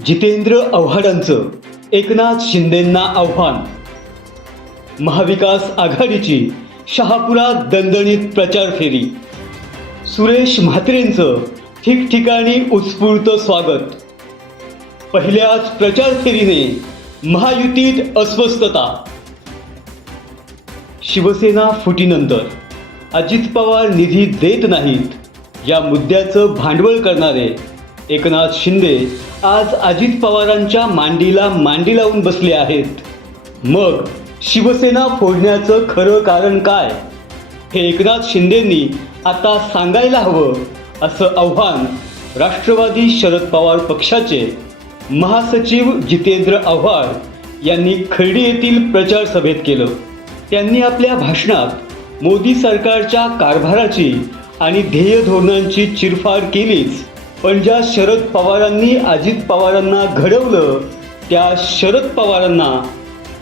जितेंद्र आव्हाडांचं एकनाथ शिंदेंना आव्हान. महाविकास आघाडीची शहापुरात दणदणीत प्रचार फेरी. सुरेश म्हात्रेंचं ठिकठिकाणी उत्स्फूर्त स्वागत. पहिल्याच प्रचार फेरीने महायुतीत अस्वस्थता. शिवसेना फुटीनंतर. अजित पवार निधी देत नाहीत. या मुद्द्याचं भांडवल करणारे एकनाथ शिंदे आज अजित पवारांच्या मांडीला मांडी लावून बसले आहेत. मग शिवसेना फोडण्याचं खरं कारण काय? हे एकनाथ शिंदेंनी आता सांगायला हवं असं आव्हान राष्ट्रवादी शरद पवार पक्षाचे महासचिव जितेंद्र आव्हाड यांनी खर्डी येथील प्रचार सभेत केलं. त्यांनी आपल्या भाषणात मोदी सरकारच्या कारभाराची आणि ध्येय धोरणांची चिरफाड केलीच. पण ज्या शरद पवारांनी अजित पवारांना घडवलं त्या शरद पवारांना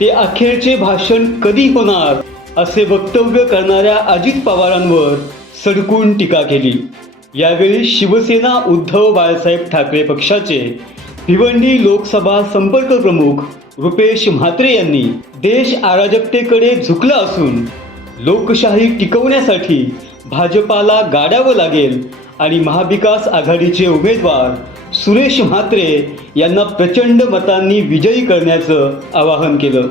ते अखेरचे भाषण कधी होणार असे वक्तव्य करणाऱ्या अजित पवारांवर सडकून टीका केली. यावेळी शिवसेना उद्धव बाळासाहेब ठाकरे पक्षाचे भिवंडी लोकसभा संपर्क प्रमुख रुपेश म्हात्रे यांनी देश अराजकतेकडे झुकला असून लोकशाही टिकवण्यासाठी भाजपाला गाडावं लागेल आणि महाविकास आघाडीचे उमेदवार सुरेश म्हात्रे यांना प्रचंड मतांनी विजयी करण्याचं आवाहन केलं.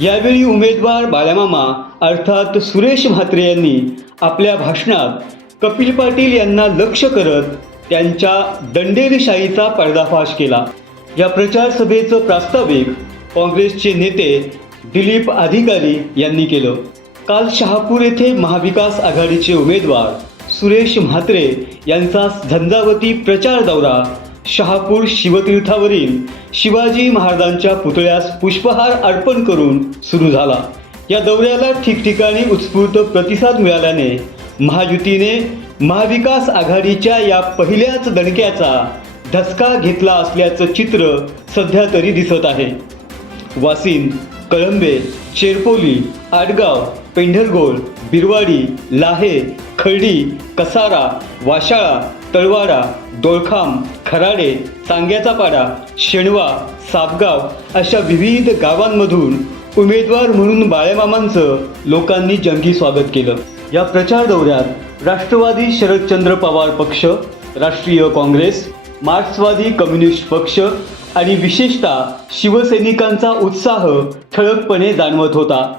यावेळी उमेदवार बाळामामा अर्थात सुरेश म्हात्रे यांनी आपल्या भाषणात कपिल पाटील यांना लक्ष करत त्यांच्या दंडेलशाहीचा पर्दाफाश केला. या प्रचार सभेचं प्रास्ताविक काँग्रेसचे नेते दिलीप अधिकारी यांनी केलं. काल शहापूर येथे महाविकास आघाडीचे उमेदवार सुरेश म्हात्रे यांचा झंझावती प्रचार दौरा शहापूर शिवतीर्थावरील शिवाजी महाराजांच्या पुतळ्यास पुष्पहार अर्पण करून सुरू झाला. या दौऱ्याला ठिकठिकाणी उत्स्फूर्त प्रतिसाद मिळाल्याने महायुतीने महाविकास आघाडीच्या या पहिल्याच दणक्याचा धसका घेतला असल्याचं चित्र सध्या तरी दिसत आहे. वासिन कळंबे शेरपोली आडगाव पेंढरगोळ बिरवाडी लाहे खर्डी कसारा वाशाळा तळवाडा दोळखाम खराडे सांग्याचा पाडा शेणवा सापगाव अशा विविध गावांमधून उमेदवार म्हणून बाळेमामांचं लोकांनी जंगी स्वागत केलं. या प्रचार दौऱ्यात राष्ट्रवादी शरदचंद्र पवार पक्ष राष्ट्रीय काँग्रेस मार्क्सवादी कम्युनिस्ट पक्ष आणि विशेषतः शिवसैनिकांचा उत्साह ठळकपणे जाणवत होता.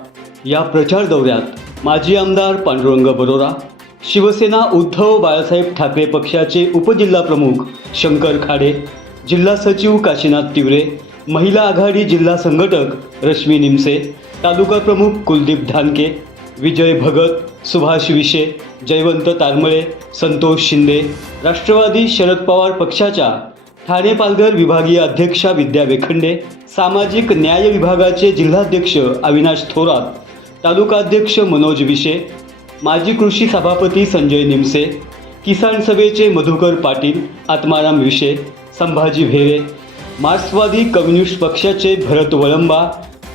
या प्रचार दौऱ्यात माजी आमदार पांडुरंग बरोरा शिवसेना उद्धव बाळासाहेब ठाकरे पक्षाचे उपजिल्हा प्रमुख शंकर खाडे जिल्हा सचिव काशीनाथ तिवरे महिला आघाडी जिल्हा संघटक रश्मी निमसे तालुका प्रमुख कुलदीप धानके विजय भगत सुभाष विशे जयवंत तारमळे संतोष शिंदे राष्ट्रवादी शरद पवार पक्षाच्या ठाणे पालघर विभागीय अध्यक्षा विद्या वेखंडे सामाजिक न्याय विभागाचे जिल्हाध्यक्ष अविनाश थोरात तालुकाध्यक्ष मनोज विशे माजी कृषी सभापती संजय निमसे किसान सभेचे मधुकर पाटील आत्माराम विशे संभाजी भेरे मार्क्सवादी कम्युनिस्ट पक्षाचे भरत वळंबा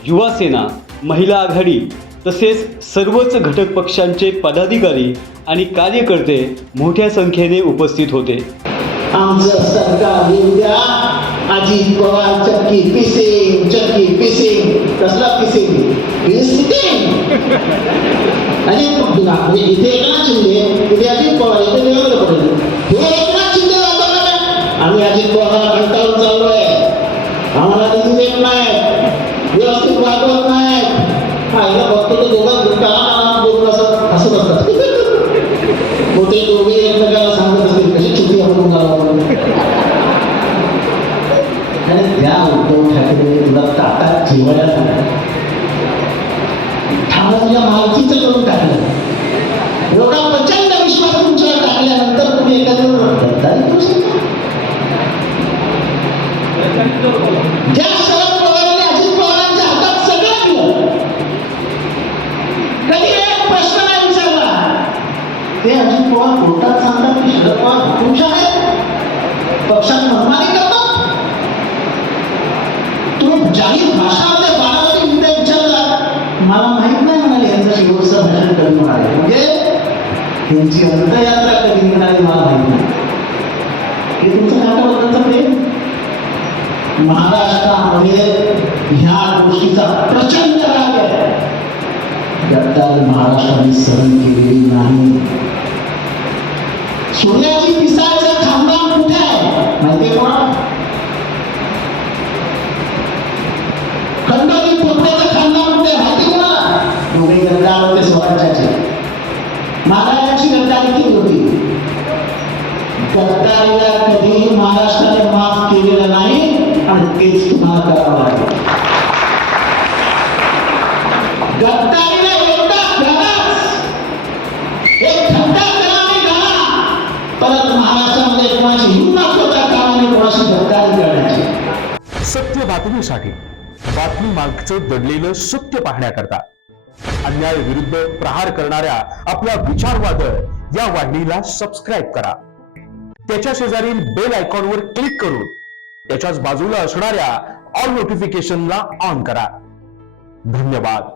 युवा सेना महिला आघाडी तसेच सर्वच घटक पक्षांचे पदाधिकारी आणि कार्यकर्ते मोठ्या संख्येने उपस्थित होते. आमचं सरकार अजित पवार चक्की पिसे. पिसिंग कसला पिसिंग पिसिंग अजित म्हणजे इथे एकनाथ शिंदे तिथे अजित पवार इथे वेगळं पडेल हे एकनाथ शिंदे जातो का आम्ही अजित पवारांना कंटाळून चाललोय आम्हाला निधी देत नाही व्यवस्थित वागवत नाही आईला बघतो तो दोघं काळा बोलून असं हसत असतात मोठे दोघे एकमेकाला सांगत असतील कशी चुकी आपण म्हणून आणि त्या उद्धव ठाकरे तुला ताटात ठेवायला सांगा ठाणं मालकीचं करून टाकलं एवढा प्रचंड विश्वास तुमच्यावर टाकल्यानंतर तुम्ही एखाद्या ज्या शरद पवारांनी अजित पवारांच्या हातात सगळं दिलं कधी एक प्रश्न नाही विचारला ते अजित पवार कोर्टात सांगतात की शरद पवार हुकुमशाह आहेत पक्षात मनमानी काही भाषा जाहीर भाषणामध्ये मुद्दे विचारतात. मला माहीत नाही म्हणाले यांचं शेवटचं भाषण कधी म्हणाले. म्हणजे त्यांची अंतयात्रा कधी म्हणाली मला माहीत नाही. हे तुमचं नाटक प्रेम महाराष्ट्रामध्ये ह्या गोष्टीचा प्रचंड राग आहे. गद्दारी महाराष्ट्राने सहन केली. आणि लागेल एकदा एक परत महाराष्ट्रामध्ये कामाने कोणाशी करण्याची सत्य बातमीसाठी बातमी मागचं दडलेलं सत्य पाहण्याकरता अन्याय विरुद्ध प्रहार करणाऱ्या आपल्या विचारवादळ या वाहिनीला सबस्क्राईब करा. त्याच्या शेजारील बेल आयकॉनवर क्लिक करून त्याच्याच बाजूला असणाऱ्या ऑल नोटिफिकेशनला ऑन करा. धन्यवाद.